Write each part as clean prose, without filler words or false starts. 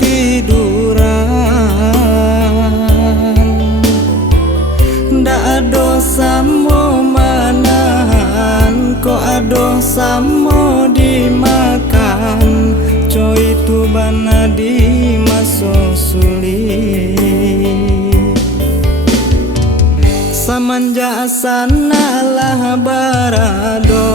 tiduran. Ndak ado samo manahan, kok ado samo dimakan. Coy itu bana di maso sulit. Samanja sana lah barado,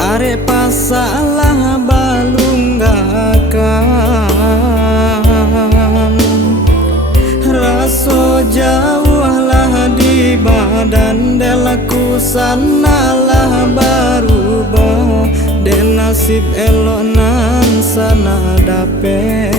are pasalah balunggakan. Raso jauh lah di badan, delaku sana lah barubah. Den nasib elok nan sana dapet.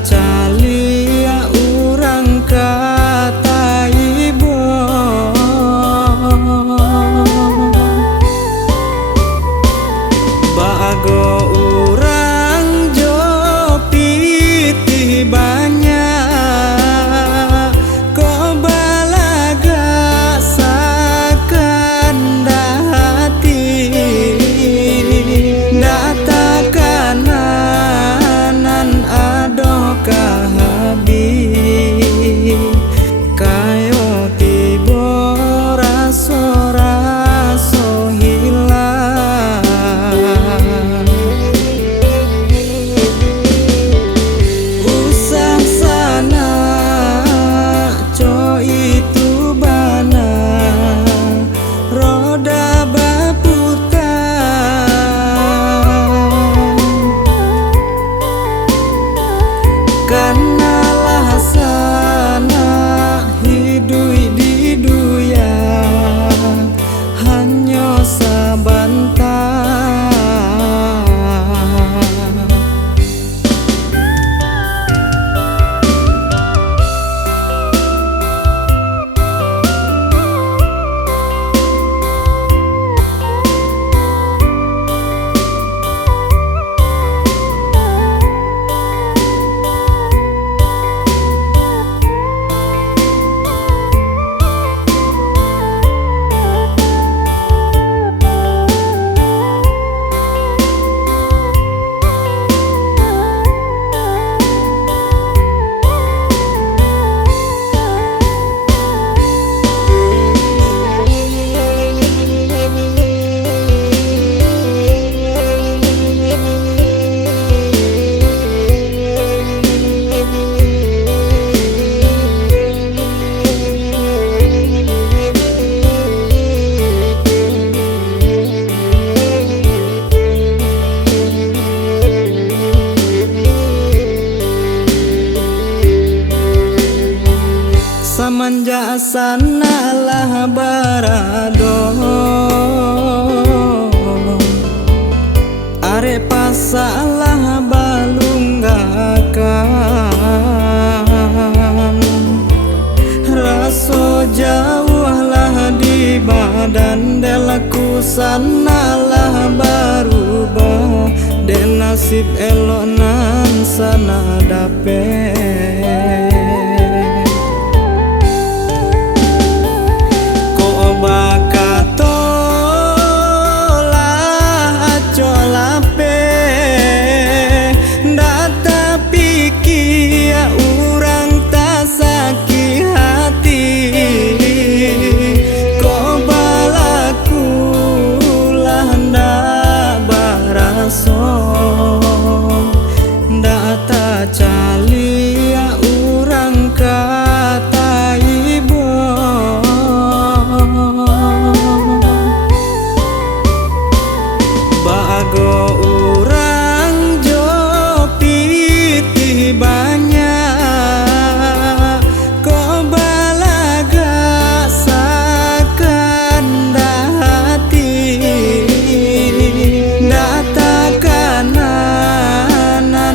Calia urang kata ibu, bago urang jo pitih banyak, kok balaga sakanda hati. Data kanan ado kahabi, kayo tibo raso-raso hilang. Usah sana co itu bana, roda baputar. Kanalah sana hidui di duya, hanya sabantar. Samanja sana lah barado, are pasalah balunggakan. Raso jauh lah di badan, delaku sana lah barubah. Den nasib elok nan sana dapet. Calia urang kata ibu, bago urang jo pitih banyak, kok balaga sakanda hati. Data kanan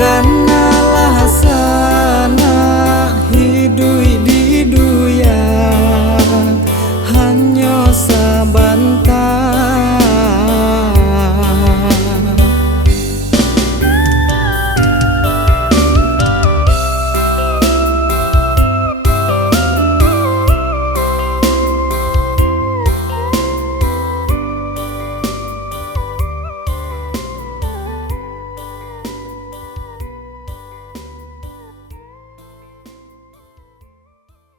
kan